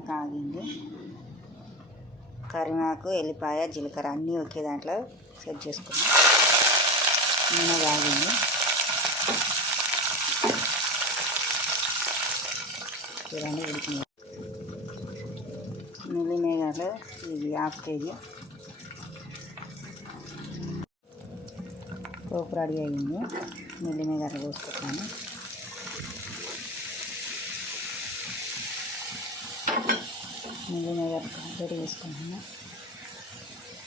నూనె ఆగింది కరిమాకు ఎల్లిపాయ జీలకర్ర అన్నీ ఒకే దాంట్లో సెట్ చేసుకున్నాం. నూనె కాగింది చూడండి ఉడికింది నువ్వు మేఘాలు ఇది హాఫ్ కేజీ. పోపు రెడీ అయ్యింది మిల్లి మేఘాలు పోసుకుంటాను మిల్లి మేఘాలు కంప్లీట్ చేసుకుంటాను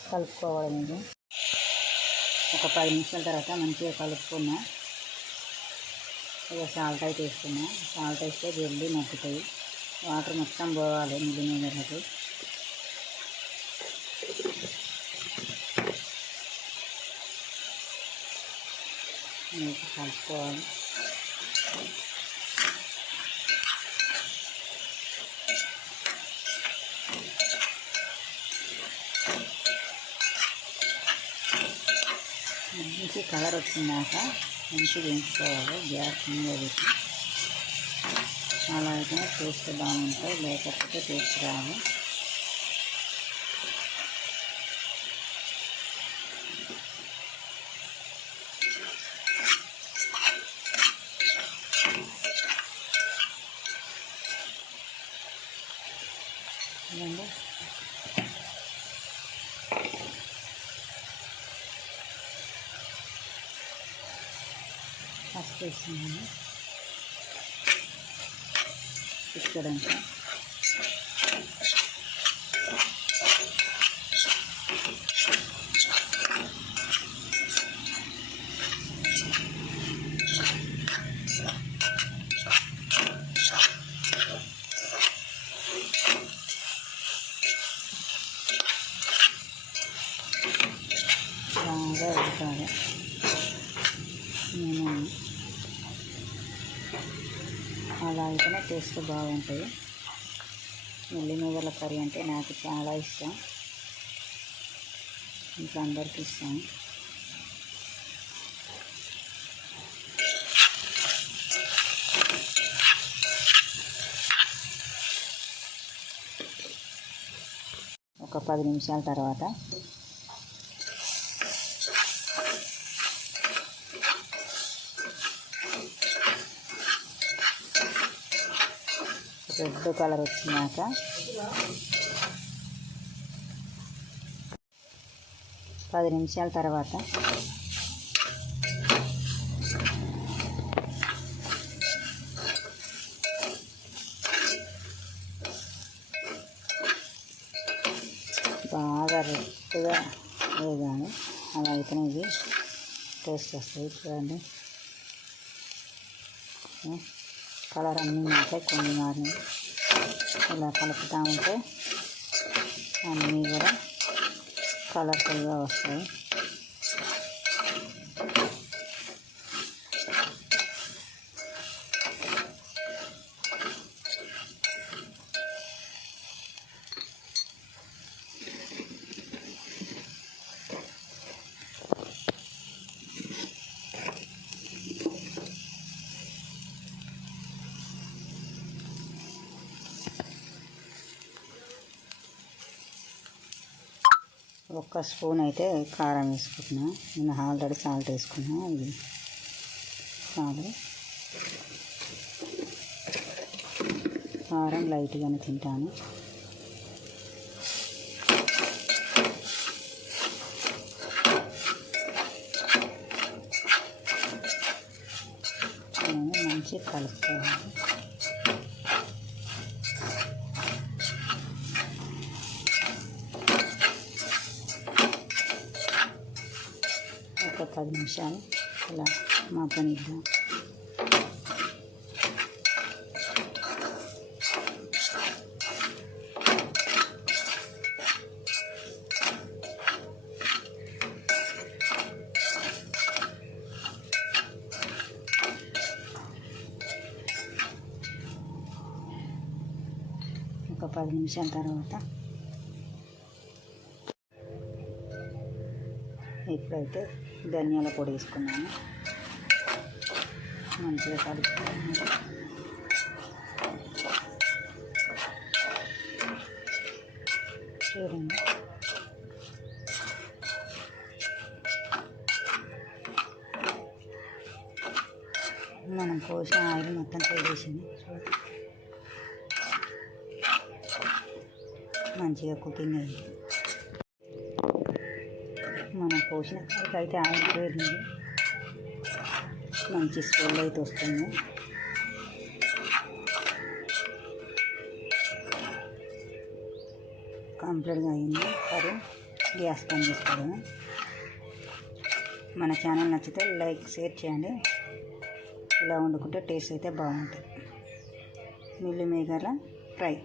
కలుపుకోవడం ఇది ఒక పది నిమిషాల తర్వాత మంచిగా కలుపుకున్నా. ఇక సాల్ట్ అయితే వేస్తున్నా సాల్ట్ వేస్తే జల్దీ మగ్గుతాయి. వాటర్ మొత్తం పోవాలి మిల్లి మేఘాలకి కలుపుకోవాలి. మంచి కలర్ వచ్చిందాక మంచిగా వేయించుకోవాలి. గ్యాస్ మీద పెట్టి అలా అయితే టేస్ట్ బాగుంటాయి లేకపోతే టేస్ట్ రాదు చూడండి ఫస్ట్ వేస్తున్నాను ఇక్కడంతా బాగా ఉడకాలి నేను అలా అయితేనే టేస్ట్ బాగుంటుంది మళ్ళీ నువ్వుల కర్రీ అంటే నాకు చాలా ఇష్టం. ఇంకా అందరికి ఇష్టం. ఒక పది నిమిషాల తర్వాత రెడ్ కలర్ వచ్చినాక. పది నిమిషాల తర్వాత. బాగా రెడ్గా వేగాలి. అలా అయితేనే ఇది టేస్ట్ వస్తుంది చూడండి. కలర్ అన్నీ మాట్లాయి కొన్ని మారినాయి ఇలా కలుపుతూ ఉంటే అన్నీ కూడా కలర్ఫుల్గా వస్తాయి. ఒక్క స్పూన్ అయితే కారం వేసుకుంటున్నా. నేను ఆల్రెడీ సాల్ట్ వేసుకున్నా. ఇది చాలు కారం లైట్గానే తింటాను. మంచిగా కలుపుకోవాలి ఒక పది నిమిషాలు ఇలా మగ్గనిద్దాం. ఒక పది నిమిషాల తర్వాత ఇప్పుడైతే ధనియాల పొడి వేసుకున్నాను. మంచిగా కలుపుకున్నాను చూడండి. మనం పోసిన ఆయిల్ మొత్తం చేసింది మంచిగా కుకింగ్ అయ్యింది మనం పోసిన అయితే ఆగిపోయింది. మంచి స్మెల్ అయితే వస్తుంది. కంప్లీట్గా అయింది. సరే గ్యాస్ బంద్ చేసుకోవడము. మన ఛానల్ నచ్చితే లైక్ షేర్ చేయండి. ఇలా వండుకుంటే టేస్ట్ అయితే బాగుంటుంది. మిల్లి మేఘాల ఫ్రై.